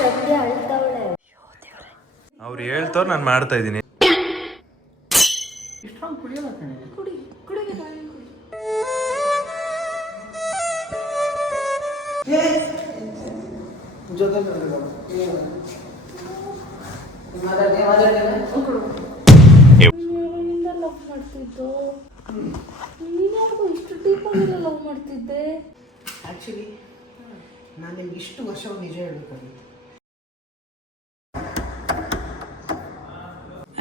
ಸಂಧ್ಯಾ ಅಳ್ತಾವಳೆ. ಅವ್ರು ಹೇಳ್ತವ್ರು ನಾನು ಮಾಡ್ತಾ ಇದ್ದೀನಿ. ಲವ್ ಮಾಡ್ತಿದ್ದು ನೀನ್ಯಾರಿಗೂ ಇಷ್ಟು ಡೀಪಾಗೆಲ್ಲ ಲವ್ ಮಾಡ್ತಿದ್ದೆ? ಆ್ಯಕ್ಚುಲಿ ನಾನು ನಿಮ್ಗೆ ಇಷ್ಟು ವರ್ಷ ನಿಜ ಹೇಳ್ಬೇಕಾಗಿತ್ತು.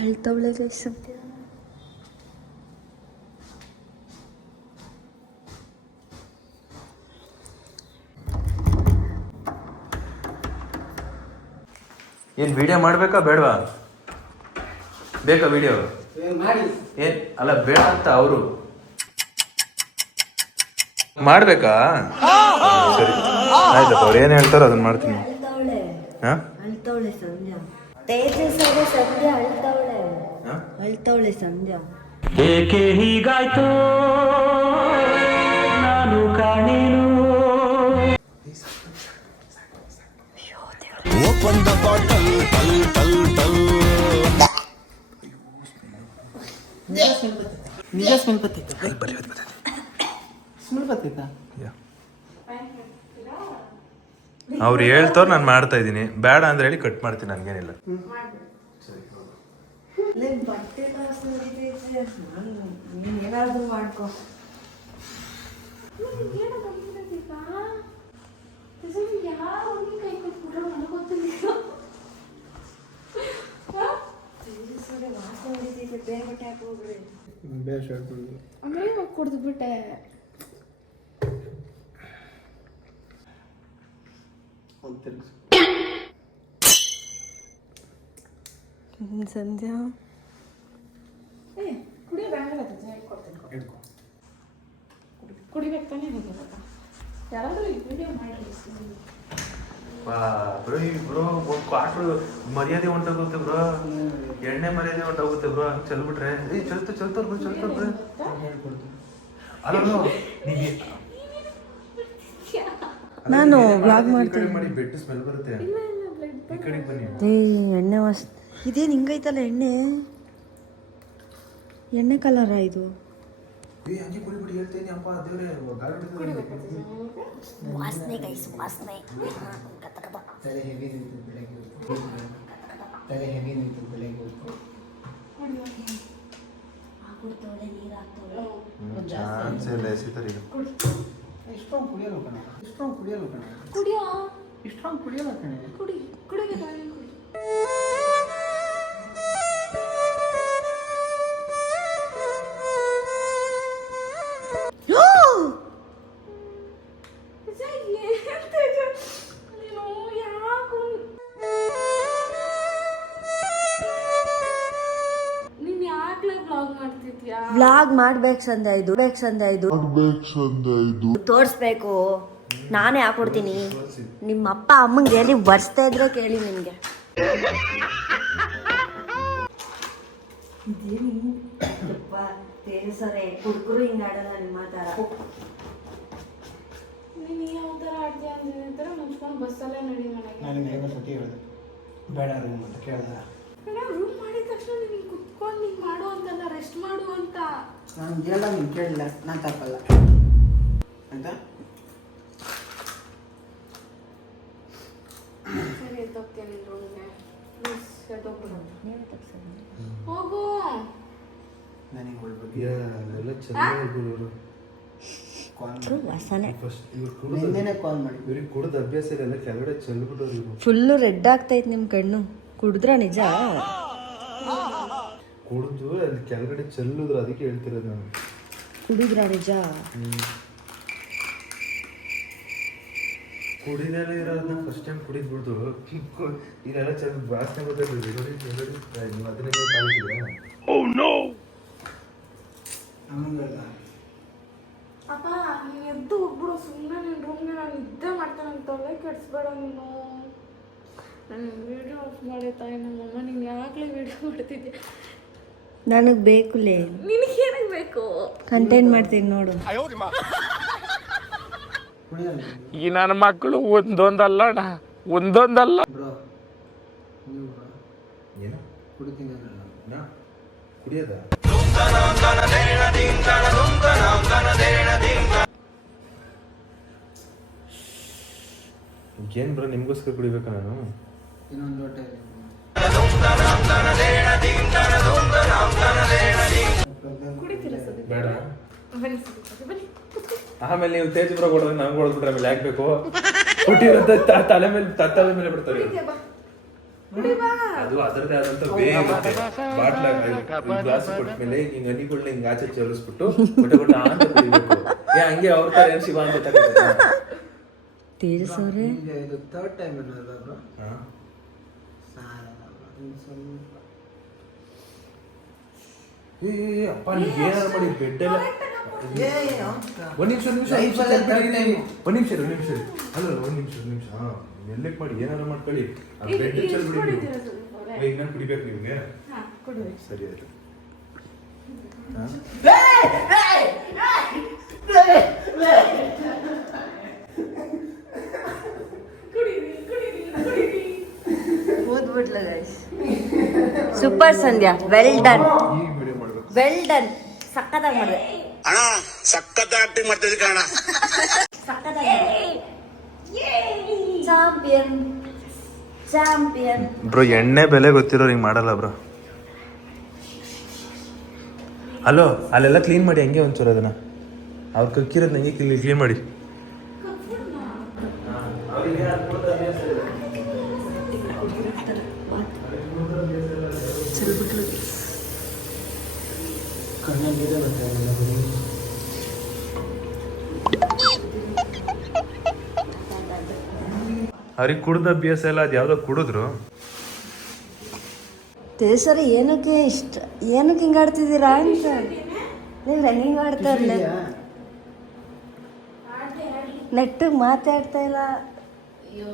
ಅಳ್ತಾವಳೆ ಸಂಧ್ಯಾ. ಏನು ವಿಡಿಯೋ ಮಾಡಬೇಕಾ ಬೇಡವಾ? ಬೇಕಾ ವಿಡಿಯೋ? ಮಾಡಿ ಏನ್ ಅಲ್ಲ ಬೇಡ ಅಂತ ಅವರು ಮಾಡ್ಬೇಕಾ? ಸರಿ ಆಯ್ತಪ್ಪ, ಅವ್ರು ಏನು ಹೇಳ್ತಾರೋ ಅದನ್ನ ಮಾಡ್ತೀನಿ. ಅಳ್ತಾವಳೆ ಹಾ ಅಳ್ತಾವಳೆ ಸಂಧ್ಯಾ. ತೇಜಸ್ ಅವರೇ ಸಂಧ್ಯಾ ಅಳ್ತಾವಳೆ. ಅಳ್ತಾವಳೆ ಸಂಧ್ಯಾ. ಏಕೆ ಹೀಗಾಯ್ತು ನಾನು ಕಾಣೇನು. ಓಪನ್ ದ ಬಾಟಲ್ ಟಲ್ ಟಲ್ ಟಲ್. ನಿಜ ಸ್ಮೆಲ್ ಬರ್ತೈತೆ. ಸ್ಮೆಲ್ ಬರ್ತೈತಾ? ಅವ್ರು ಹೇಳ್ತವ್ರು ನಾನು ಮಾಡ್ತಾ ಇದ್ದೀನಿ. ಬೇಡ ಅಂದ್ರೆ ಹೇಳಿ ಕಟ್ ಮಾಡ್ತೀನಿ, ನನಗೇನಿಲ್ಲ. ಬಟ್ಟೆ ನೀನು ಏನಾದರೂ ಮಾಡ್ಕೊ. ವಾಸನೆ ಹೊಡಿತೈತೆ, ಬೇರೆ ಬಟ್ಟೆ ಹಾಕೋಗ್ರಿ. ಬೇರೆ ಶರ್ಟ್ ಆಮೇಲೆ ಕುಡ್ದು ಬಿಟ್ಟೆ. ಸಂಧ್ಯಾ ಕುಡಿಬೇಕು ತಾನೇ? ಯಾರಾದ್ರೂ ವಿಡಿಯೋ ಮಾಡಿ ಬ್ರೋ ಮರ್ಯಾದೆ ಹೊಂಟೋಗುತ್ತೆ ಬ್ರೋ, ಎಣ್ಣೆ ಮರ್ಯಾದೆ ಹೊಂಟೋಗುತ್ತೆ ಬ್ರೋ. ಹಂಗೆ ಚಲ್ಬಿಟ್ರೆ ಚಲ್ತವ್ರು ಅಲ್ಲ ನಾನು ವ್ಲಾಗ್ ಮಾಡ್ತೀನಿ. ಮಾಡಿ ಬೆಟ್ಟು ಸ್ಮೆಲ್ ಬರುತ್ತೆ. ಈ ಕಡೆಗೆ ಬನ್ನಿ. ಎಣ್ಣೆ ವಾಸ ಇದೇನು ಹಿಂಗೈತಲ್ಲ ಎಣ್ಣೆ. ಎಣ್ಣೆ ಕಲರ ಇದು. ಹಂಗೆ ಕುಡಿಬಿಡಿ ಹೇಳ್ತೀನಿ ಅಪ್ಪ ದೇವ್ರೆ. ವಾಸನೆ ಗೈಸ್, ವಾಸನೆ. ತಲೆ ಹೆವಿ ನಿಂತು ಬೆಳಗ್ಗೆ ತಲೆ ಹೆವಿ ನಿಂತು ಬೆಳಗ್ಗೆ ಹಾಕೊಡ್ತಾವಳೆ, ನೀರು ಹಾಕ್ತಾವಳೆ. ಚಾನ್ಸ್ ಇಲ್ಲ ಎಸಿತಾರೆ ಈಗ. ಇಷ್ಟೊಂದು ಕುಡಿಯಲ್ಲ ಕಣ, ಇಷ್ಟೊಂದು ಕುಡಿಯಲ್ಲ ಕಣ, ಕುಡಿಯೋ ಇಷ್ಟೊಂದು ಕುಡಿಯಲ್ಲ ಕಣ. ಕುಡಿಬೇಕು ತಾನೇ ಕುಡಿ. ವ್ಲಾಗ್ ಮಾಡ್ಬೇಕು ಸಂಧ್ಯಾ, ಇದು ತೋರಿಸ್ಬೇಕು. ನಾನೇ ಹಾಕೊಡ್ತೀನಿ. ನಿಮ್ಮ ಅಪ್ಪ ಅಮ್ಮಂಗೆ ಹೇಳಿ ಬರ್ಸ್ತಾ ಇದ್ರೆ ಕೇಳಿ ನಿಮಗೆ. ತೇಜಸ್ಸರೇ ಹುಡುಗರು ಹಿಂಗೆ ಆಡಲ್ಲ ನಿಮ್ಮ ಥರ. ನೀನು ಯಾವ ಥರ ಆಡ್ತೀಯ ಅಂದ್ರೆ ಮುಚ್ಕೊಂಡು ಬಸ್ಸಲ್ಲೇ ನಡಿ ಮನೆಗೆ. ನನಗೆ ಏನು ಸತಿ ಹೇಳಿದೆ ಬೇಡ ರೂಮ್ ಅಂತ ಕೇಳಿದೆ. ರೂಮ್ ಮಾಡಿದ ತಕ್ಷಣ ನೀನು ಕುತ್ಕೊಂಡು ನೀನು ಮಾಡು ಅಂತಲ್ಲ, ರೆಸ್ಟ್ ಮಾಡು ಅಂತ. ನಾನು ಎಲ್ಲ ನೀನು ಕೇಳಿಲ್ಲ, ನಾನು ತಪ್ಪಲ್ಲ ಅಂತ. ಸರಿ ಎದ್ದೋಗ್ತೀಯ ನಿನ್ನ ರೂಮ್ಗೆ. ಪ್ಲೀಸ್ ಎದ್ದೋಗ್ಬಿಡು. ಹೋಗು. ನನಗೆ ಒಳ್ಳೆ ಎಲ್ಲ ಚೆನ್ನಾಗಿ ವಾಸನೆ. ನಿನ್ನೆನೇ ಕಾಲ್ ಮಾಡಿ ಇವ್ರಿಗೆ ಕುಡ್ದ ಅಭ್ಯಾಸ ಇಲ್ಲ, ಕೆಳಗಡೆ ಚೆಲ್ಬಿಟ್ಟವ್ರು ಇವರು. ಫುಲ್ಲು ರೆಡ್ ಆಗ್ತೈತೆ ನಿಮ್ಮ ಕಣ್ಣು. ಕುಡಿದ್ರ ನಿಜ? ಕುಡಿದು ಅಲ್ಲಿ ಕೆಳಗಡೆ ಚೆಲ್ಲಿದ್ರು, ಅದಕ್ಕೆ ಹೇಳ್ತಿರೋದು ನಾನು. ಕುಡಿದ್ರ ನಿಜ? ಕುಡಿದೆಲ್ಲ ಇರೋದನ್ನ ಫಸ್ಟ್ ಟೈಮ್ ಕುಡಿದ್ಬಿಡ್ದು ಇದೆಲ್ಲ ಚೆಲ್ಲ ವಾಸನೆ ಗೊತ್ತಾಗ್ತದೆ. ನೀವು ಅದನ್ನೇ ಕಾಲಿಟ್ಟಿದ್ದೀರಾ? ಅಪ್ಪ ನೀನು ಎದ್ದು ಹೋಗ್ಬಿಡು ಸುಮ್ಮನೆ. ನಿನ್ನ ರೂಮ್ಗೆ ನಾನು ನಿದ್ದೆ ಮಾಡ್ತೇನೆ ಅಂತ ತಲೆ ಕೆಡಿಸ್ಬೇಡ ನೀನು. ನಾನು ವಿಡಿಯೋ ಆಫ್ ಮಾಡಿ ತಾಯಿ ನಮ್ಮಮ್ಮ. ನೀನು ಯಾವಾಗಲೇ ವಿಡಿಯೋ ಮಾಡ್ತಿದ್ದೆ? ನನಗೆ ಬೇಕುಲೇ. ನಿನಗೇನಕ್ಕೆ ಬೇಕು? ಕಂಟೆಂಟ್ ಮಾಡ್ತೀನಿ ನೋಡು. ಈ ನನ್ನ ಮಕ್ಕಳು ಒಂದೊಂದಲ್ಲ. ಬ್ರೋ ನೀವು ಏನು ಕುಡಿತೀನಿ ಅನ್ನಲ್ಲ. ನಾ ಕುಡಿಯೋದ ಏನು ಬ್ರೋ ನಿಮಗೋಸ್ಕರ ಕುಡಿಬೇಕಾ ನಾನು ಇನ್ನೊಂದು ಲೋಟ ಇದೆ. ಕುಡಿತೀರಾ ಸರ್? ಬೇಡ ಬನ್ನಿ ಸರ್, ಬನ್ನಿ. ಆಮೇಲೆ ನೀವು ತೇಜ್ ಬ್ರೋ ಕೊಡೋದು ನಂಗೆ ಕೊಡ್ಬಿಟ್ರೆ ಆಮೇಲೆ ಯಾಕೆ ಬೇಕು ಕೊಟ್ಟಿರೋದು ತಲೆ ಮೇಲೆ ಬಿಡ್ತಾರೆ ಕುಡಿತೀಯ ಬಾ. ಕುಡಿ ಬಾ. ಅದು ಅದರದೇ ಆದಂತ ವೇ ಇರುತ್ತೆ ಗ್ಲಾಸ್ ಕೊಟ್ಮೇಲೆ ಹಿಂಗ್ ಹನಿಗಳನ್ನ ಹಿಂಗ್ ಆಚೆ ಚಲಿಸ್ಬಿಟ್ಟು ಕೊಟ್ಟ ಅಂತ ಕುಡಿಬೇಕು ಹಂಗೆ ಅವ್ರ ತರ ಏನ್ ಶಿವ ಅಂತ ತೇಜಸ್ ಅವರೇ ನಿಮ್ಗೆ ಇದು ಥರ್ಡ್ ಟೈಮ್ ಅನ್ನೋದು ಬ್ರೋ. ಸಾಲಲ್ಲ ಬ್ರೋ. ಇನ್ನು ಸ್ವಲ್ಪ ಅಪ್ಪ ನಿಮ್ಗೆ ಏನಾರು ಮಾಡಿ ಬೆಡ್ ಎಲ್ಲ ಒಂದ್ ನಿಮಿಷ ಅಲ್ಲ ಒಂದ್ ನಿಮಿಷ ಎಲ್ಲಕ್ಕೆ ಮಾಡಿ ಏನಾರು ಮಾಡ್ಕೊಳ್ಳಿ ಬೆಡ್ ಚಲ್ಬಿಡಿ ಈಗ ನಾನು ಕುಡಿಬೇಕು ನಿಮ್ಗೆ ಹಾ, ಕುಡಿ. ಸರಿ ಆಯ್ತು ಓದ್ಬಿಟ್ಲ ಗೈಸ್ ಸೂಪರ್ ಸಂಧ್ಯಾ ವೆಲ್ ಡನ್ ಈಗ ವಿಡಿಯೋ ಮಾಡ್ಬೇಕು ವೆಲ್ ಡನ್ ಸಕ್ಕತ್ತಾಗಿ ಮಾಡಿದೆ ಅಣ್ಣ ಸಖತ್ ಆಕ್ಟಿಂಗ್ ಮಾಡ್ತಿದ್ದೆ ಕಣ. ಚಾಂಪಿಯನ್ ಬ್ರೋ ಎಣ್ಣೆ ಬೆಲೆ ಗೊತ್ತಿರೋರು ಹಿಂಗೆ ಮಾಡಲ್ಲ ಬ್ರೋ ಅಲೋ ಅಲ್ಲೆಲ್ಲ ಕ್ಲೀನ್ ಮಾಡಿ ಹಂಗೆ ಒಂಚೂರು ಅದನ್ನ ಅವ್ರು ಕಕ್ಕಿರೋದು ಹಂಗೆ ಕ್ಲೀನ್ ಮಾಡಿ ಕಣ್ಣಲ್ಲಿ ಬರ್ತಾ ಇಲ್ಲ. ಅವ್ರಿಗೆ ಕುಡ್ದ ಅಭ್ಯಾಸ ಎಲ್ಲ ಅದು ಯಾವುದೋ ಕುಡಿದ್ರು ತೇಜಸ್ವರಿ ಏನಕ್ಕೆ ಹಿಂಗೆ ಆಡ್ತಿದ್ದೀರಾ ಅಂತ ನೀವು ಹೆಂಗೆ ಆಡ್ತಾ ಇರಲಿಲ್ಲ ನೆಟ್ಟಿಗೆ ಮಾತಾಡ್ತಾ ಇಲ್ಲ ಅಯ್ಯೋ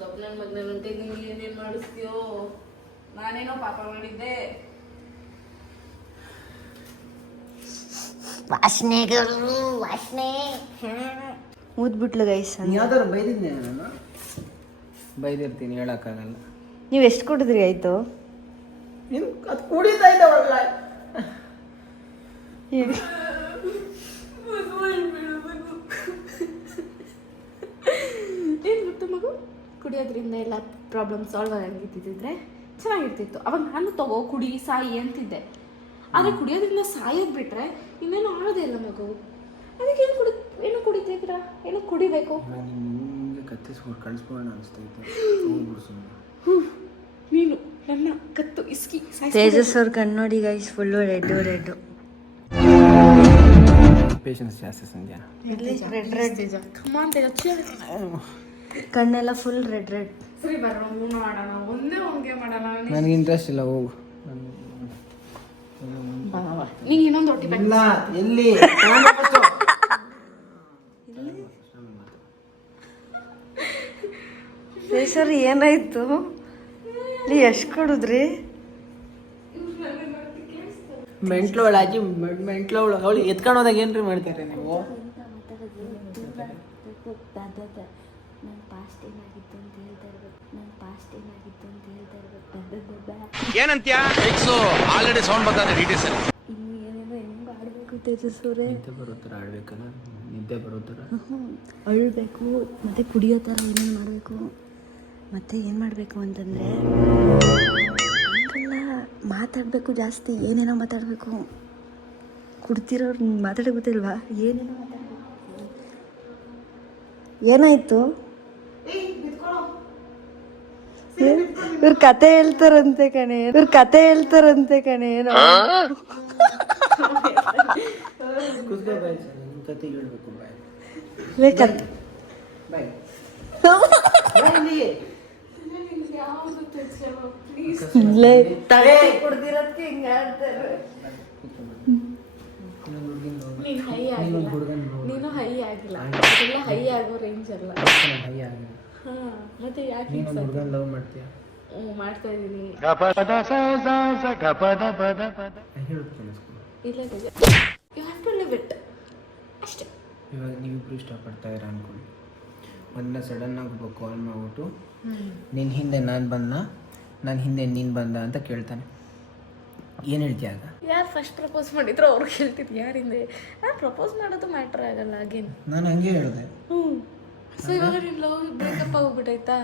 ಗಬ್ನನ್ ಮಗ್ನ ಉಂಟೆ ನೀನು ಏನೇನು ಮಾಡಿಸ್ತೀಯೋ ನಾನೇನೋ ಪಾಪ ಮಾಡಿದ್ದೆ. ವಾಸನೆ ಊದ್ಬಿಟ್ಲು ಗೈಸ್ ನೀನು ಯಾವ್ದಾದ್ರು ಬೈದಿದ್ದೆ ನಾನು ಬೈದಿರ್ತೀನಿ ಹೇಳೋಕ್ಕಾಗಲ್ಲ. ನೀವು ಎಷ್ಟು ಕೊಟ್ಟಿದ್ರಿ ಆಯ್ತು ನೀನು ಅದು ಕುಡಿತಾ ಇದ್ದಾವಲ್ಲ. ಏನು ಗೊತ್ತು ಮಗು, ಕುಡಿಯೋದ್ರಿಂದ ಎಲ್ಲ ಪ್ರಾಬ್ಲಮ್ ಸಾಲ್ವ್ ಆಗಿದ್ದಿದ್ರೆ ಚೆನ್ನಾಗಿರ್ತಿತ್ತು. ಅವಾಗ ನಾನು ತಗೋ ಕುಡಿ ಸಾಯಿ ಅಂತಿದ್ದೆ. ಆದರೆ ಕುಡಿಯೋದ್ರಿಂದ ಸಾಯೋದು ಬಿಟ್ರೆ ಇನ್ನೇನು ಆಗೋದೇ ಇಲ್ಲ ಮಗು. ಅದಕ್ಕೆ ಏನು ಕುಡಿತಿದ್ದೀರಾ? ಏನು ಕುಡಿಬೇಕು? ನಾನು ನಿಮಗೆ ಕತ್ತಿಸ್ಕೊಂಡು ಕಳಿಸ್ಬೋಣ ಅನಿಸ್ತೈತೆ. ಹೋಗ್ಬಿಡು ಸುಮ್ಮನೆ. ನೀನು ನನ್ನ ಕತ್ತು ಇಸ್ಕಿ ತೇಜಸ್ ಅವ್ರ ಕಣ್ಣು ನೋಡಿ ಗೈಸ್ ಫುಲ್ಲು ರೆಡ್ಡು ಪೇಷನ್ಸ್ ಜಾಸ್ತಿ ಸಂಧ್ಯಾ. ಕಮಾನ್ ಕಣ್ಣೆಲ್ಲ ಫುಲ್ ರೆಡ್ ಸರಿ ಬರ್ರ ಮಾಡೋಣ, ಒಂದೇ ಒಂದೇ ಮಾಡೋಣ. ನನಗೆ ಇಂಟ್ರೆಸ್ಟ್ ಇಲ್ಲ, ಹೋಗು. ನಿಂಗೆ ಇನ್ನೊಂದು ಹೊಟ್ಟಿ ಇಲ್ಲ ಎಲ್ಲಿ ಸರ್ ಏನಾಯ್ತು ನೀ ಎಷ್ಟು ಕೊಡುದ್ರಿ ಮೆಂಟ್ಲೋಳು ಅಜ್ಜಿ ಮೆಂಟ್ಲೋಳು ಅವಳು ಎತ್ಕೊಂಡು ಹೋದಾಗ ಏನ್ರಿ ಮಾಡ್ತೀರಿ ನೀವು? ಏನಂತ್ಯ ಆಲ್ರೆಡಿ ಸೌಂಡ್ ಬರ್ತಾರೆ ಡೀಟೇಲ್ಸ್ ಅಲ್ಲಿ. ಇನ್ನು ಏನೇನೋ ಹೆಂಗೆ ಆಡಬೇಕು ತೇಜಸ್ವರೇ ನಿದ್ದೆ ಬರೋ ಥರ ಆಡ್ಬೇಕಲ್ಲ, ನಿದ್ದೆ ಬರೋ ಥರ ಅಳ್ಬೇಕು ಮತ್ತು ಕುಡಿಯೋ ಥರ ಏನೇನು ಮಾಡಬೇಕು ಮತ್ತು ಏನು ಮಾಡಬೇಕು ಅಂತಂದರೆ ಹಂಗಲ್ಲ ಮಾತಾಡಬೇಕು ಜಾಸ್ತಿ, ಏನೇನೋ ಮಾತಾಡಬೇಕು. ಕುಡ್ತಿರೋರು ಮಾತಾಡೋಕೆ ಗೊತ್ತಿಲ್ವಾ? ಏನೇನೋ ಮಾತಾಡಬೇಕು. ಏನಾಯಿತು? ಇವ್ರ ಕತೆ ಹೇಳ್ತಾರಂತೆ ಕಣೆ, ಏನೋ ಕುತ್ಕೋ ಬಾಯ್ ಸರ್, ನಿಮ್ಮ ಕತೆಗೆ ಹೇಳ್ಬೇಕು ಬಾಯ್ ಬೇಕಂತ ಬಾಯ್. ಕುಡ್ದಿರೋದಕ್ಕೆ ಹಿಂಗೆ ಆಡ್ತಾರೆ. ನೀನು ಹೈ ಆಗಿಲ್ಲ, ನೀನು ಹೈ ಆಗಿಲ್ಲ, ಅದೆಲ್ಲ ಹೈ ಆಗೋ ರೇಂಜ್ ಅಲ್ಲ. ಹಾ ಮತ್ತೆ ಯಾಕೆ ನೀನು ಹುಡುಗನ ಲವ್ ಮಾಡ್ತೀಯ? ಮಾಡ್ತಾ ಇದ್ದೀನಿ. ಹೇಳುತ್ತೇನೆ ಇಲ್ಲ you have to live it ಅಷ್ಟೇ. ಇವಾಗ ನೀವಿಬ್ರು ಇಷ್ಟಪಡ್ತಾ ಇರ ಅನ್ಕೊಳ್ಳಿ, ಒಂದಿನ ಸಡನ್ನಾಗಿ ಒಬ್ಬ ಕಾಲ್ ಮಾಡಿಬಿಟ್ಟು ನಿನ್ನ ಹಿಂದೆ ನಾನು ಬಂದ ನನ್ನ ಹಿಂದೆ ನೀನು ಬಂದ ಅಂತ ಕೇಳ್ತಾನೆ, ಏನು ಹೇಳ್ತೀಯ ಆಗ? ಯಾರು ಫಸ್ಟ್ ಪ್ರಪೋಸ್ ಮಾಡಿದ್ರು ಅವ್ರಿಗೆ ಹೇಳ್ತಿದ್ದು ಯಾರಿಂದ. ನಾನು ಪ್ರಪೋಸ್ ಮಾಡೋದು ಮ್ಯಾಟ್ರ್ ಆಗಲ್ಲ ಆಗೇನು. ನಾನು ಹಂಗೆ ಹೇಳಿದೆ. ಸೊ ಇವಾಗ ನೀನು ಲವ್ ಬ್ರೇಕಪ್ ಆಗೋಗ್ಬಿಟ್ಟೈತಾ?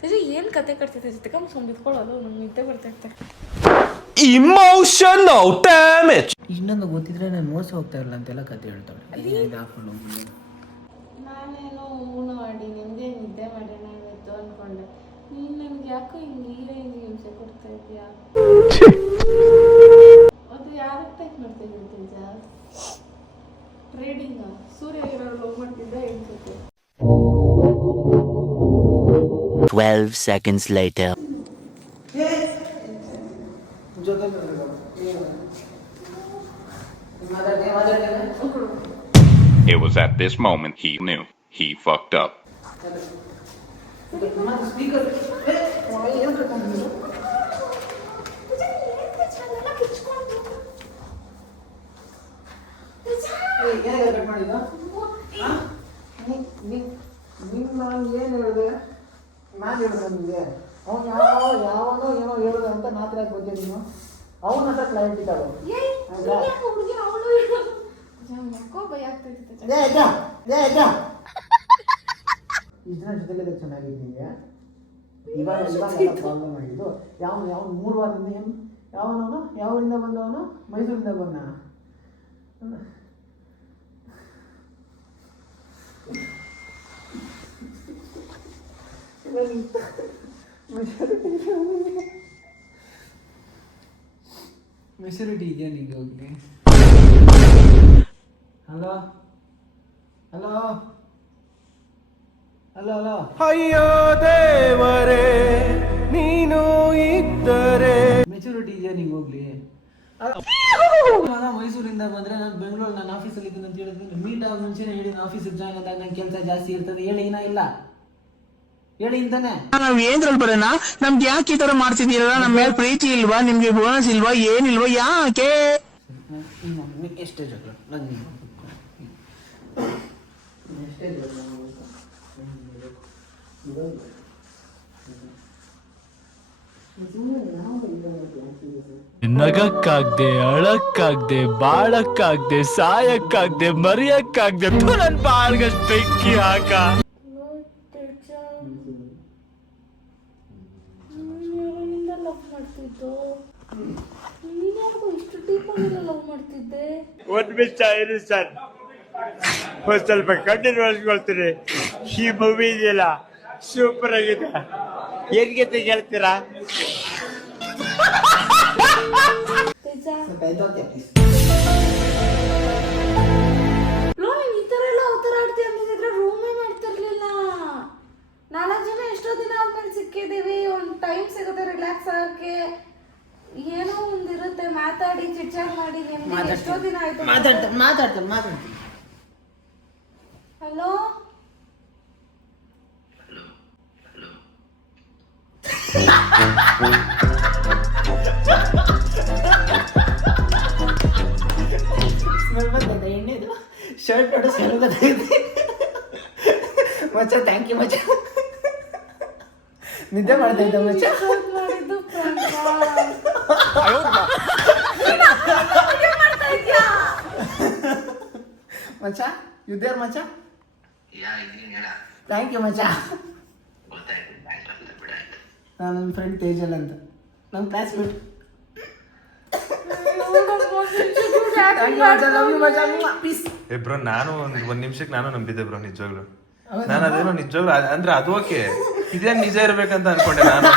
ತೇಜ ಏನು ಕತೆ ಕಟ್ತೈತೆ ಜೊತೆ ಕಮ್ಮಿ ಸುಮ್ಮಿದ್ಕೊಳ್ಳೋದು, ನಂಗೆ ನಿದ್ದೆ ಬರ್ತೈತೆ. Emotional damage. ಇನ್ನೊಂದು ಗೊತ್ತಿದ್ರೆ ನಾನು ಮೋಸ ಹೋಗ್ತಾ ಇರಲ್ಲ ಅಂತೆಲ್ಲ ಕತೆ ಹೇಳ್ತಾಳೆ. ಇದು ಹಾಕೊಂಡು ಹೋಗ್ಬಿಟ್ಟು ನಾನೇನೋ ಊನ ಮಾಡಿ ನಿಂದೆ ನಿದ್ದೆ ಮಾಡೋಣ ಇವತ್ತು ಅಂದ್ಕೊಂಡೆ. ನೀನು ನನಗೆ ಯಾಕೋ ಹಿಂಗೆ ಈ ರೇಂಜ್ ಹಿಂಸೆ ಕೊಡ್ತಾ ಇದೆಯಾ? ಅದು ಯಾರಿಗೆ ಟೈಪ್ ಮಾಡ್ತಾ ಇದ್ದೀವಿ ತೇಜ? ಟ್ರೇಡಿಂಗ ಸೂರ್ಯ ಇರೋರು ಲವ್ ಮಾಡ್ತಿದ್ದೆ ಹೇಳ್ತಿದ್ದೆ. 12 seconds later. It was at this moment he knew he fucked up. ನಾನು ಏನು ಹೇಳಿದೆ? ನಾನು ಹೇಳಿದೆ ನಿಮಗೆ ಅವ್ನು ಯಾವನೋ ಏನೋ ಹೇಳಿದೆ ಅಂತ ಮಾತ್ರ ಬಗ್ಗೆ ನೀನು ಅವನ ಹತ್ರ ಕ್ಲಾರಿಟಿ ತಗೋ. ಇಷ್ಟು ಜನ ಜೊತೆಲಿದೆ ಚೆನ್ನಾಗಿದ್ದೀನಿ. ಇವಾಗ ಪ್ರಾಬ್ಲಮ್ ಆಗಿದ್ದು ಯಾವ 3 ವಾರದಿಂದ ಏನು ಯಾವನವನು ಯಾವರಿಂದ ಬಂದವನು? ಮೈಸೂರಿಂದ ಬಂದ. ಮೆಚುರಿಟಿ ಇದೆಯಾ ನಿಮಗೆ? ಹೋಗಿ ಹಲೋ ಹಲೋ ಹಲೋ ಹಲೋ. ಅಯ್ಯೋ ದೇವರೇ ನೀನು ಇದ್ದರೆ. ಮೆಚುರಿಟಿ ಇದೆಯಾ ನಿಂಗೆ? ಹೋಗ್ಲಿ. ಮೈಸೂರಿಂದ ಬಂದರೆ ನಾನು ಬೆಂಗಳೂರು ನಾನು ಆಫೀಸಲ್ಲಿ ಇದ್ದೀನಿ ಅಂತ ಹೇಳಿದ್ರೆ ಮೀಟ್ ಆಗ ಮುಂಚೆನೇ ಹೇಳಿ ಆಫೀಸಿಗೆ ಜಾಯ್ನ್ ಆದಾಗ ನಂಗೆ ಕೆಲಸ ಜಾಸ್ತಿ ಇರ್ತದೆ ಹೇಳಿ. ಇಲ್ಲ ಹೇಳಿ ಇಂತಾನೆ. ನಾವ್ ಏನ್ರಲ್ಲಿ ಬರೋಣ? ನಮ್ಗೆ ಯಾಕೆ ಈ ತರ ಮಾಡ್ತಿದ್ದೀರಲ್ಲ? ನಮ್ಮ ಮೇಲೆ ಪ್ರೀತಿ ಇಲ್ವಾ? ನಿಮ್ಗೆ ಬೋನಸ್ ಇಲ್ವಾ? ಏನಿಲ್ವಾ? ಯಾಕೆ? ಎಷ್ಟೇ ಜಗಳ ನಂಗೆ ಎಷ್ಟೇ ಜಗಳ ನಗಕ್ಕಾಗ್ದೆ, ಅಳಕ್ಕಾಗ್ದೆ, ಬಾಳಕ್ಕಾಗ್ದೆ, ಸಾಯಕ್ಕಾಗ್ದೆ, ಮರಿಯಕ್ಕಾಗ್ದೆ ನನ್ ಬಾಳ್ಗಷ್ಟು ಬೆಂಕಿ ಹಾಕ. ಲವ್ ಮಾಡ್ತಿದ್ದು ನೀನು ಯಾರಿಗೂ ಇಷ್ಟು ಡೀಪ್ ಆಗಿ ಲವ್ ಮಾಡ್ತಿದ್ದೆ? ಒಂದ್ ನಿಮಿಷ ಇರಿ ಸರ್, ಒಂದ್ ಸ್ವಲ್ಪ ಕಣ್ಣೀರು ಒಳಸ್ಕೊಳ್ತೀನಿ. ಈ ಮೂವಿ ಇದೆಯಲ್ಲ ಸೂಪರ್ ಆಗಿದೆ. ಏನ್ಗೆ ಹೇಳ್ತೀರಾ? ಈ ತರ ಎಲ್ಲ ಅವತಾರ ಆಡ್ತೀವಿ ಅಂತಿದ್ರೆ ರೂಮೇ ಮಾಡ್ತಿರ್ಲಿಲ್ಲ. 4 ಜನ ಎಷ್ಟೋ ದಿನ ಆದ್ಮೇಲೆ ಸಿಕ್ಕಿದೀವಿ. ಒಂದು ಟೈಮ್ ಸಿಗುತ್ತೆ ರಿಲ್ಯಾಕ್ಸ್ ಆಗಕ್ಕೆ, ಏನೋ ಒಂದಿರುತ್ತೆ. ಮಾತಾಡಿ ಚಿಟ್ಚಾಟ್ ಮಾಡಿ ಎಷ್ಟೋ ದಿನ ಆಯ್ತು. ಮಾತಾಡ್ತೀನಿ. ಹಲೋ ಎಣ್ಣೆದು ಶರ್ಟ್ ನೋಡು ಸ್ಮೆಲ್ ಗೊತ್ತಾಗುತ್ತೆ ಮಚ್ಚ. ಥ್ಯಾಂಕ್ ಯು ಮಚ್ಚ. ನಿದ್ದೆ ಮಾಡ್ತಾ ಇದ್ದ ಮಚ್ಚ. ಮಾಡಿದ್ದು ಮಚ್ಚ ಯು ದೇರ್ ಮಚ್ಚ. ಥ್ಯಾಂಕ್ ಯು ಮಚ್ಚ. ನಾನು ನನ್ನ ಫ್ರೆಂಡ್ ತೇಜಲ್ ಅಂತ, ನನ್ನ ಕ್ಲಾಸ್ಮೇಟ್. ಏ ಬ್ರೋ, ನಾನು ಒಂದ್ ನಿಮಿಷಕ್ಕೆ ನಾನು ನಂಬಿದ್ದೆ ಬ್ರೋ, ನಿಜವಾಗ್ಲು. ನಾನು ಅದೇನೋ ನಿಜವಾಗ್ಲು ಅಂದ್ರೆ ಅದು ಓಕೆ, ಇದೇನು ನಿಜ ಇರ್ಬೇಕಂತ ಅನ್ಕೊಂಡೆ ನಾನು.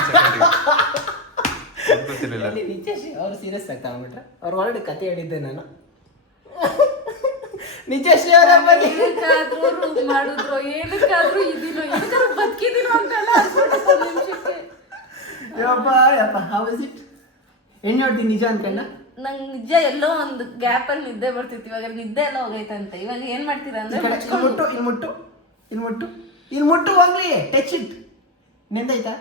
ಗೊತ್ತಿರಲಿಲ್ಲ. ನಿಜೇಶ್ ಅವರು ಸೀರಿಯಸ್ ಆಗಿ ತಗೊಂಡ್ಬಿಟ್ರೆ ಅವ್ರು ಆಲ್ರೆಡಿ ಕತೆ ಹೇಳಿದ್ದೆ ನಾನು. ನಿಜೇಶ್ ಅವರ ಬಗ್ಗೆ ಮಾಡಿದ್ರು ಏನಕ್ಕಾದ್ರೂ ಇದಿನೋ ಏನಕ್ಕಾದ್ರೂ ಬದುಕಿದೀನೋ ಅಂತೆಲ್ಲ ಅನ್ಸ್ಬಿಟ್ಟು ನಿಮಿಷಕ್ಕೆ. ಯಪ್ಪ ಹೌ ಇಸ್ ಇಟ್? ಎಣ್ಣೆ ಹೊಡ್ತೀನಿ ನಿಜ ಅನ್ಕೊಂಡ. ನಂಗೆ ನಿಜ ಎಲ್ಲೋ ಒಂದು ಗ್ಯಾಪ್ ಅಲ್ಲಿ ನಿದ್ದೆ ಬರ್ತಿತ್ತು. ಇವಾಗ ನಿದ್ದೆ ಎಲ್ಲ ಹೋಗೈತಂತೆ. ಇವಾಗ ಏನ್ ಮಾಡ್ತೀರಾ ಅಂದ್ರೆ ಇಲ್ಲಿ ಮುಟ್ಟು ಹೋಗ್ಲಿ, ಟಚ್ ಇಟ್. ನೆಂದಾಯ್ತಾ?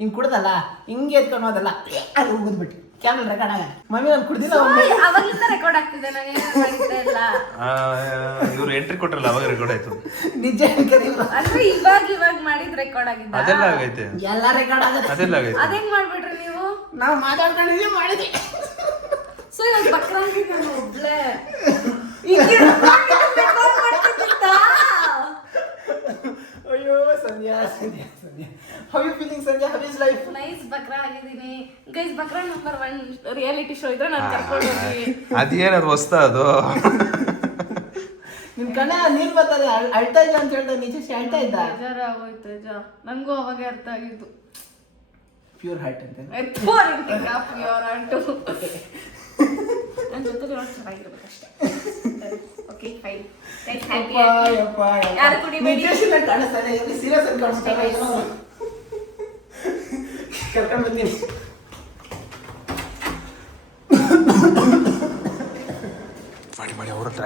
ಹಿಂಗ್ ಕುಡ್ದಲ್ಲ ಹಿಂಗೆ ಎತ್ಕೊಂಡು ಹೋದಲ್ಲ ಅದು ಉಗಿದ್ಬಿಟ್ಟು ಕ್ಯಾಮ್ರಾ ರೆಕಾರ್ಡ್ ಆಗ ಮಮ್ಮಿ ನಾನು ಕುಡ್ದಿಲ್ಲ ಅವಾಗ್ಲಿಂದ ರೆಕಾರ್ಡ್ ಆಗ್ತಿದೆ, ನಾನು ಏನು ಮಾಡಿದ್ದೆ ಇಲ್ಲ. ಇವ್ರು ಎಂಟ್ರಿ ಕೊಟ್ರಲ್ಲ ಅವಾಗ ರೆಕಾರ್ಡ್ ಆಯ್ತು. ನಿಜ ಹೇಳ್ಕರಿ ಅಂದ್ರೆ ಇವಾಗ ಮಾಡಿದ್ ರೆಕಾರ್ಡ್ ಆಗಿದ್ದ? ಅದೆಲ್ಲ ಆಗೈತೆ, ಎಲ್ಲ ರೆಕಾರ್ಡ್ ಆಗತ್ತೆ. ಅದೆಲ್ಲ ಆಗೈತೆ. ಅದೇನ್ ಮಾಡ್ಬಿಟ್ರಿ ನೀವು? ನಾವು ಮಾತಾಡ್ಕೊಂಡಿದ್ದೀವಿ ಮಾಡಿದ್ವಿ. ಸೊ ಇವಾಗ ಬಕ್ರಾಗಿ ನಾನು ಒಬ್ಳೆ ಅಯ್ಯೋ Sandhya Sandhya Sandhya, how you feeling Sandhya? How is life? Nice ಬಕ್ರಾ ಆಗಿದ್ದೀನಿ ಗೈಸ್. ಬಕ್ರಾ ನಂಬರ್ 1 ರಿಯಾಲಿಟಿ ಶೋ ಇದ್ರೆ ನಾನು ಕರ್ಕೊಂಡು ಹೋಗಿ. ಅದೇನದು ಹೊಸ್ತಾ ಅದು? ನಿಮ್ ಕಣ್ಣ ನೀರ್ ಬರ್ತದೆ, ಅಳ್ತಾ ಇಲ್ಲ ಅಂತ ಹೇಳ್ತಾ ನಿಜ ಅಳ್ತಾ ಇದ್ದ. ಬೇಜಾರಾಗೋಯ್ತು ನನಗೂ ಅವಾಗ ಅರ್ಥ ಆಗಿದ್ದು. ಪ್ಯೂರ್ ಹಾರ್ಟ್ ಅಂತ ಪ್ಯೂರ್ ಅಂಟು ನನ್ನ ಜೊತೆ ಚೆನ್ನಾಗಿರ್ಬೇಕಷ್ಟೇ. Okay fine. ಯಾರು ಕುಡಿಬೇಡಿ. ಸೀರಿಯಸ್ ಅಂತ ಕಾಣಿಸ್ತಾರೆ. ಕರ್ಕೊಂಡು ಬಂದೀನಿ. ಮಾಡಿ ಅವ್ರ ಹತ್ರ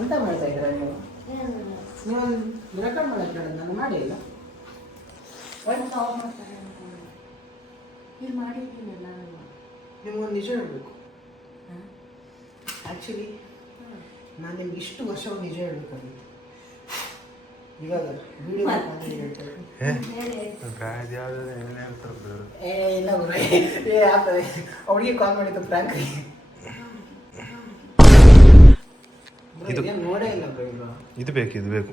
ಎಂತ ಮಾಡ್ತಾ ಇದ್ದೀರಾ ನೀವು? ನೀವು ರೆಕಾರ್ಡ್ ಮಾಡಕ್ಕೆ ನಾನು ಮಾಡಿ ಇಲ್ಲ. ನಿಮ್ಗೊಂದು ನಿಜ ಹೇಳಬೇಕು. ಆ್ಯಕ್ಚುಲಿ ನಾನು ನಿಮ್ಗೆ ಇಷ್ಟು ವರ್ಷ ಒಂದು ನಿಜ ಹೇಳ್ಬೇಕಾಗಿತ್ತು. ಇವಾಗ ವಿಡಿಯೋ ಹೇಳ್ತಾ ಇಲ್ಲ ಅವಳಿಗೆ ಕಾಲ್ ಮಾಡಿದ್ದು ಪ್ರ್ಯಾಂಕ್. ನೋಡೇ ಇಲ್ಲ ಇದು ಬೇಕು, ಇದು ಬೇಕು,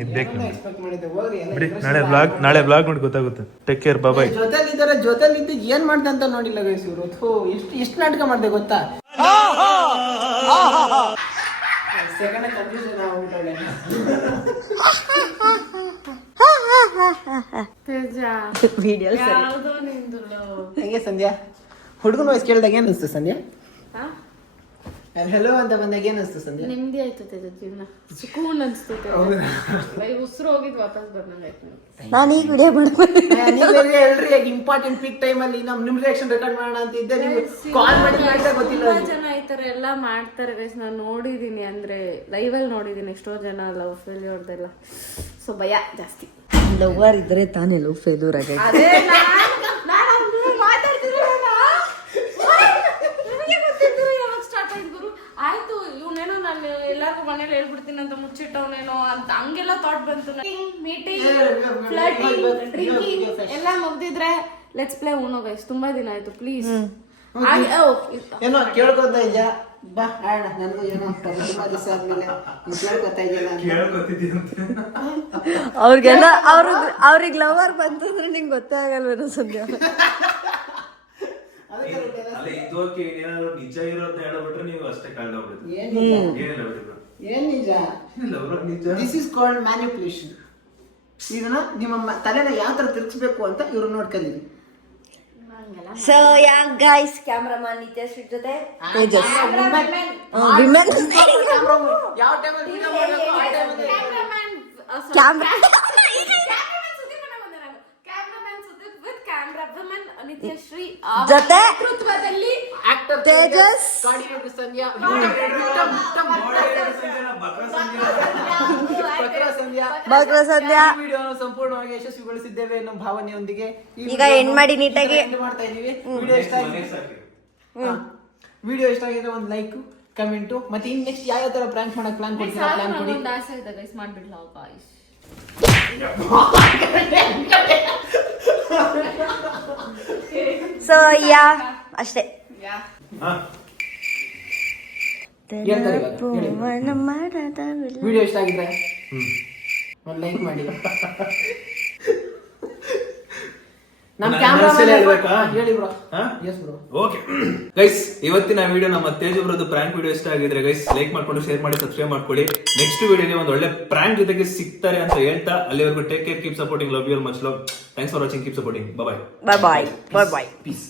ಇದು ಬೇಕು. ಎಕ್ಸ್ಪೆಕ್ಟ್ ಮಾಡಿದ್ದೆ. ಹೋಗ್ರಿ ಬಿಡಿ, ನಾಳೆ ಬ್ಲಾಗ್ ನೋಡಿ ಗೊತ್ತಾಗುತ್ತೆ. ಟೇಕ್ ಕೇರ್, ಬಾಯ್. ಜೊತೆಲಿದ್ದು ಏನ್ ಮಾಡ್ದೆ ಅಂತ ನೋಡಿಲ್ಲ ಗೈಸ್ ಇವರು. ಎಷ್ಟು ನಾಟಕ ಮಾಡ್ದೆ ಗೊತ್ತಾ? ಸೆಕೆಂಡ್ ಕನ್ಫ್ಯೂಷನ್ ಆಗ್ಬಿಟ್ಟೆ. ವಿಡಿಯೋ ಯಾವುದೋ ನಿಂದು ಹೆಂಗೆ ಸಂಧ್ಯಾ? ಹುಡುಗನ ವಯಸ್ಸು ಕೇಳಿದಾಗ ಏನು ಅನಿಸ್ತು ಸಂಧ್ಯಾ? ಹೆಲೋ ಅಂತ ಬಂದಾಗ ಏನು ಅನಿಸ್ತು ಸಂಧ್ಯಾ? ನೆಮ್ಮದಿ ಆಯ್ತು ಜೀವನ, ಸುಕೂನ್ ಅನ್ಸ್ತು. ಉಸಿರು ಹೋಗಿದ್ ವಾಪಸ್ ಬಂದಂಗಾಯ್ತು. ನಾನು ಈಗ ವಿಡಿಯೋ ಮಾಡ್ಕೊಂಡು ಎಲ್ರಿ ಇಂಪಾರ್ಟೆಂಟ್ ಪಿಕ್ ಟೈಮ್ ಅಲ್ಲಿ ನಿಮ್ ರಿಯಾಕ್ಷನ್ ರೆಕಾರ್ಡ್ ಮಾಡೋಣ ಅಂತ ಇದ್ದೆ. ನೀವು ಕಾಲ್ ಮಾಡಿ ಗೊತ್ತಿಲ್ಲ. ತುಂಬಾ ಜನ ಈ ತರ ಎಲ್ಲ ಮಾಡ್ತಾರೆ ಗೈಸ್, ನಾನು ನೋಡಿದೀನಿ. ಅಂದ್ರೆ ಲೈವ್ ಅಲ್ಲಿ ನೋಡಿದೀನಿ ಎಷ್ಟೋ ಜನ ಲವ್ ಫೇಲ್ಯೂರ್ದೆಲ್ಲ. ಸೊ ಭಯ ಜಾಸ್ತಿ. ಲವ್ವರ್ ಇದ್ರೆ ತಾನೇ ಲವ್ ಫೇಲ್ಯೂರ್ ಆಗೈತೆ. ಆಯ್ತು ಇವನೇನೋ ನಾನು ಎಲ್ಲಾರ್ಗು ಮನೇಲಿ ಹೇಳ್ಬಿಡ್ತೀನಿ ಅಂತ ಮುಚ್ಚಿಟ್ಟವನೇನೋ ಅಂತ ಹಂಗೆಲ್ಲ ಥಾಟ್ ಬಂತು. ಮೀಟಿಂಗ್, ಫ್ಲರ್ಟಿಂಗ್, ಡ್ರಿಂಕಿಂಗ್ ಎಲ್ಲ ಮುಗ್ದಿದ್ರೆ ಲೆಟ್ಸ್ ಪ್ಲೇ ಊನೋ ಗೈಸ್. ತುಂಬಾ ದಿನ ಆಯ್ತು, ಪ್ಲೀಸ್. ಏನೋ ಕೇಳ್ಕೊತಾ ಇದ್ಯಾ? ಬಾ ಆಡ ನನಗೂ ಏನೋ ತುಂಬಾ ದಿವಸ ಆದ್ಮೇಲೆ ಕೇಳ್ಕೊತಾ ಇದೆಯಲ್ಲ. ಅವ್ರಿಗೆಲ್ಲ ಅವ್ರಿಗೆ ಲವರ್ ಬಂತಂದ್ರೆ ನಿಂಗೆ ಗೊತ್ತೇ ಆಗಲ್ವೇನೋ ಸಂಧ್ಯಾ. ನಿಜ ಇರೋದನ್ನ ಹೇಳಬಿಟ್ರೆ ನೀವು ಅಷ್ಟೇ ಕಾಲ್ಡೋಗ್ಬಿಡ್ತೀವಿ. ಏನ್ ನಿಜ? This is called manipulation. ಇದನ್ನ ನಿಮ್ಮ ತಲೆನ ಯಾವ ತರ ತಿರ್ಗಿಸ್ಬೇಕು ಅಂತ ಇವ್ರು ನೋಡ್ಕೊಂಡಿರಿ. So yeah guys, cameraman Nitesh ಜೊತೆ ತೇಜಸ್. ವಿಮೆನ್ ಯಾವ ಟೈಮಲ್ಲಿ ವಿಡಿಯೋ ಮಾಡಬೇಕು ಆ ಟೈಮಲ್ಲಿ ಕ್ಯಾಮ್ರಾ ನಿತ್ಯಶ್ರೀ ಜೊತೆ ನೇತೃತ್ವದಲ್ಲಿ ಆಕ್ಟರ್ ತೇಜಸ್, ಕಾಡಿಬೇಕು ಸಂಧ್ಯಾ, ಬಕ್ರ ಸಂಧ್ಯಾ. ವಿಡಿಯೋನ ಸಂಪೂರ್ಣವಾಗಿ ಯಶಸ್ವಿಗೊಳಿಸಿದ್ದೇವೆ ಅನ್ನೋ ಭಾವನೆಯೊಂದಿಗೆ ಈಗ ಎಂಡ್ ಮಾಡಿ ನೀಟಾಗಿ ಮಾಡ್ತಾ ಇದೀವಿ. ವಿಡಿಯೋ ಇಷ್ಟ ಆಗಿದ್ರೆ ಒಂದು ಲೈಕ್, ಕಮೆಂಟು, ಮತ್ತೆ ಇನ್ ನೆಕ್ಸ್ಟ್ ಯಾವ ತರ ಪ್ರ್ಯಾಂಕ್ ಮಾಡಕ್ ಪ್ಲಾನ್ ಕೊಡ್ತೀರಾ ಪ್ಲಾನ್ ಕೊಡಿ. ಆಸೆ ಇದೆ ಗೈಸ್, ಮಾಡ್ಬಿಡ್ಲಾ ಗಾಯ್ಸ್. ಸೊ ಯಾ ಅಷ್ಟೇ. ವಿಡಿಯೋ ಇಷ್ಟ ಆಗಿದ್ರೆ ಒಂದು ಲೈಕ್ ಮಾಡಿ. ನಮ್ಮ ಕ್ಯಾಮೆರಾ ಹೇಳಿ bro. Yes bro. Okay guys, ಇವತ್ತಿನ ವಿಡಿಯೋ ನಮ್ಮ ತೇಜ್ ಬ್ರೋದು ಪ್ರಾಂಕ್ ವಿಡಿಯೋ ಇಷ್ಟ ಆಗಿದ್ರೆ ಗೈಸ್ ಲೈಕ್ ಮಾಡ್ಕೊಂಡು ಶೇರ್ ಮಾಡಿ ಸಬ್ಸ್ಕ್ರೈಬ್ ಮಾಡ್ಕೊಳ್ಳಿ. ನೆಕ್ಸ್ಟ್ ವಿಡಿಯೋಲಿ ಒಂದು ಒಳ್ಳೆ ಪ್ರಾಂಕ್ ಜೊತೆಗೆ ಸಿಗ್ತಾರೆ ಅಂತ ಹೇಳ್ತಾ ಅಲ್ಲಿವರೆಗೂ take care, keep supporting, love you all, much love. Thanks for watching, keep supporting. Bye bye bye bye. Piece.